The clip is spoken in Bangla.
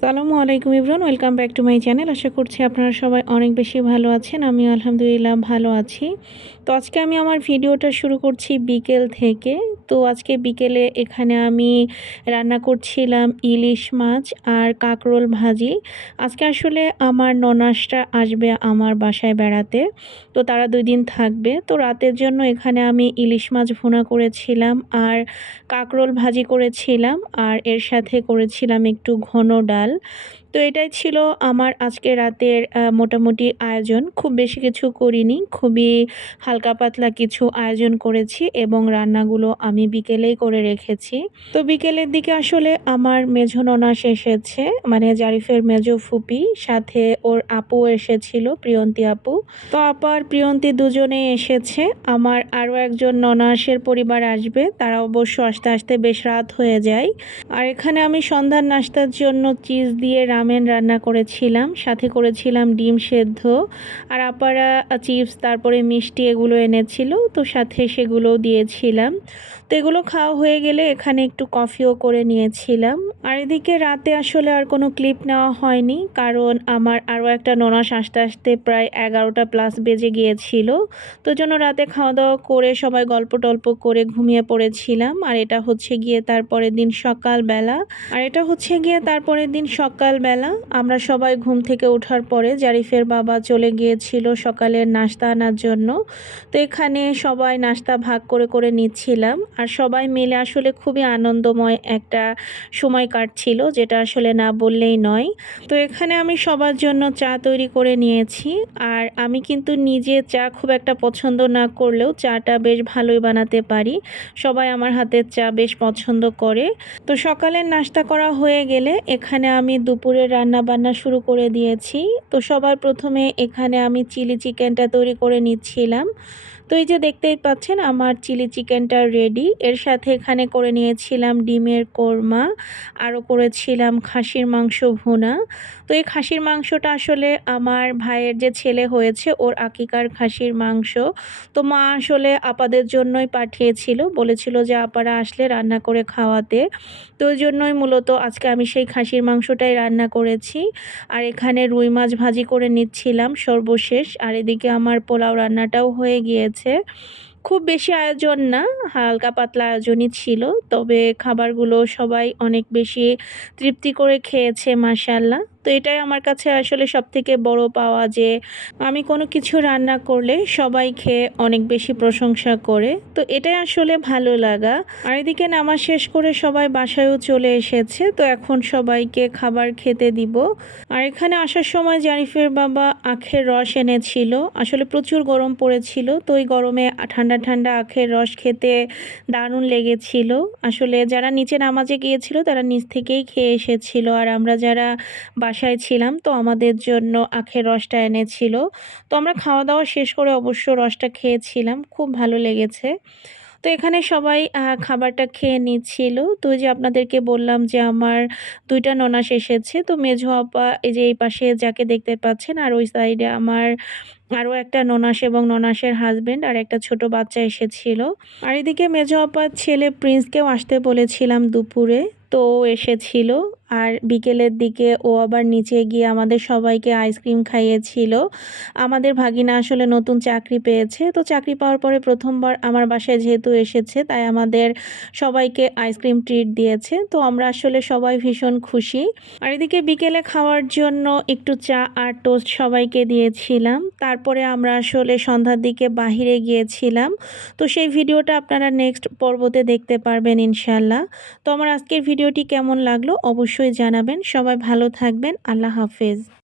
সালামু আলাইকুম Ibran, welcome back to my channel. আশা করছি আপনারা সবাই অনেক বেশি ভালো আছেন আমি আলহামদুলিল্লাহ ভালো আছি। তো আজকে আমি আমার ভিডিওটা শুরু করছি বিকেল থেকে। তো আজকে বিকেলে এখানে আমি রান্না করছিলাম ইলিশ মাছ আর কাকরোল ভাজি। আজকে আসলে আমার ননাসটা আসবে আমার বাসায় বেড়াতে, তো তারা দুই দিন থাকবে। তো রাতের জন্য এখানে আমি ইলিশ মাছ ভুনা করেছিলাম আর কাকরোল ভাজি করেছিলাম আর এর সাথে করেছিলাম একটু ঘন ডাল। சொன்னால் তো এটাই ছিল আমার আজকে রাতের মোটামুটি আয়োজন। খুব বেশি কিছু করিনি, খুবই হালকা পাতলা কিছু আয়োজন করেছি এবং রান্নাগুলো আমি বিকেলেই করে রেখেছি। তো বিকেলের দিকে আসলে আমার মেঝো ননাস এসেছে মানে জারিফের মেজো ফুপি, সাথে ওর আপু এসেছিল, প্রিয়ন্তী আপু। তো আপার প্রিয়ন্তী দুজনে এসেছে। আমার আরও একজন ননাসের পরিবার আসবে, তারা অবশ্য আস্তে আস্তে বেশ রাত হয়ে যায়। আর এখানে আমি সন্ধ্যার নাস্তার জন্য চিজ দিয়ে রামেন রান্না করেছিলাম, সাথে করেছিলাম ডিম সেদ্ধ, আর আপারা চিপস, তারপরে মিষ্টি এগুলো এনেছিল, তো সাথে সেগুলোও দিয়েছিলাম। তো এগুলো খাওয়া হয়ে গেলে এখানে একটু কফিও করে নিয়েছিলাম। আর এদিকে রাতে আসলে আর কোনো ক্লিপ নেওয়া হয়নি, কারণ আমার আরও একটা ননাস আসতে আসতে প্রায় এগারোটা প্লাস বেজে গিয়েছিল। তো জন্য রাতে খাওয়া দাওয়া করে সবাই গল্প টল্প করে ঘুমিয়ে পড়েছিলাম। আর এটা হচ্ছে গিয়ে তারপরের দিন সকালবেলা। আর এটা হচ্ছে গিয়ে তারপরের দিন সকালবেলা আমরা সবাই ঘুম থেকে ওঠার পরে জারিফের বাবা চলে গিয়েছিল সকালের নাস্তা আনার জন্য। তো এখানে সবাই নাস্তা ভাগ করে করে নিচ্ছিলাম আর সবাই মিলে আসলে খুবই আনন্দময় একটা সময় কাটছিল, যেটা আসলে না বললেই নয়। তো এখানে আমি সবার জন্য চা তৈরি করে নিয়েছি আর আমি কিন্তু নিজে চা খুব একটা পছন্দ না করলেও চাটা বেশ ভালোই বানাতে পারি। সবাই আমার হাতের চা বেশ পছন্দ করে। তো সকালের নাস্তা করা হয়ে গেলে এখানে আমি দুপুরের রান্না বান্না শুরু করে দিয়েছি। তো সবার প্রথমে এখানে আমি চিলি চিকেনটা তৈরি করে নিচ্ছিলাম। তো এই যে দেখতেই পাচ্ছেন, আমার চিলি চিকেনটা রেডি এর সাথে এখানে করে নিয়েছিলাম ডিমের কোরমা, আরও করেছিলাম খাসির মাংস ভুনা। তো এই খাসির মাংসটা আসলে আমার ভাইয়ের যে ছেলে হয়েছে, ওর আকিকার খাসির মাংস। তো মা আসলে আপাদের জন্যই পাঠিয়েছিল, বলেছিল যে আপারা আসলে রান্না করে খাওয়াতে। তো ওই জন্যই মূলত আজকে আমি সেই খাসির মাংসটাই রান্না করেছি। আর এখানে রুই মাছ ভাজি করে নিচ্ছিলাম সর্বশেষ। আর এদিকে আমার পোলাও রান্নাটাও হয়ে গিয়েছে। খুব বেশি আয়োজন না, হালকা পাতলা আয়োজনই ছিল, তবে খাবারগুলো সবাই অনেক বেশি তৃপ্তি করে খেয়েছে মাসাল্লাহ তো এটাই আমার কাছে আসলে সব থেকে বড় পাওয়া যে আমি কোনো কিছু রান্না করলে সবাই খেয়ে অনেক বেশি প্রশংসা করে। তো এটাই আসলে ভালো লাগা। আর এদিকে নামাজ শেষ করে সবাই বাসায়ও চলে এসেছে, তো এখন সবাইকে খাবার খেতে দিব। আর এখানে আসার সময় জারিফের বাবা আখের রস এনেছিল। আসলে প্রচুর গরম পড়েছিল, তো ওই গরমে ঠান্ডা ঠান্ডা আখের রস খেতে দারুণ লেগেছিল। আসলে যারা নিচে নামাজে গিয়েছিল তারা নিচ থেকেই খেয়ে এসেছিল। আর আমরা যারা বাসায় ছিলাম, তো আমাদের জন্য আখের রসটা এনেছিল। তো আমরা খাওয়া দাওয়া শেষ করে অবশ্য রসটা খেয়েছিলাম, খুব ভালো লেগেছে। তো এখানে সবাই খাবারটা খেয়ে নিচ্ছিল। তো যে আপনাদেরকে বললাম যে আমার দুইটা ননাস এসেছে, তো মেঝো আপা এই যে এই পাশে যাকে দেখতে পাচ্ছেন আর ওই সাইডে আমার আরও একটা ননাস এবং ননাসের হাজব্যান্ড আর একটা ছোট বাচ্চা এসেছিল। আর এদিকে মেজো আপার ছেলে প্রিন্সকেও আসতে বলেছিলাম দুপুরে, তো এসেছিল। আর বিকেলের দিকে ও আবার নিচে গিয়ে আমাদের সবাইকে আইসক্রিম খাইয়েছিল। আমাদের ভাগিনা আসলে নতুন চাকরি পেয়েছে, তো চাকরি পাওয়ার পরে প্রথমবার আমার বাসায় যেহেতু এসেছে, তাই আমাদের সবাইকে আইসক্রিম ট্রিট দিয়েছে। তো আমরা আসলে সবাই ভীষণ খুশি। আর এদিকে বিকেলে খাওয়ার জন্য একটু চা আর টোস্ট সবাইকে দিয়েছিলাম। তারপরে আমরা আসলে সন্ধ্যার দিকে বাহিরে গিয়েছিলাম। তো সেই ভিডিওটা আপনারা নেক্সট পর্বতে দেখতে পারবেন ইনশাল্লাহ তো আমার আজকের ভিডিওটি কেমন লাগল অবশ্যই জানাবেন। সবাই ভালো থাকবেন। আল্লাহ হাফেজ।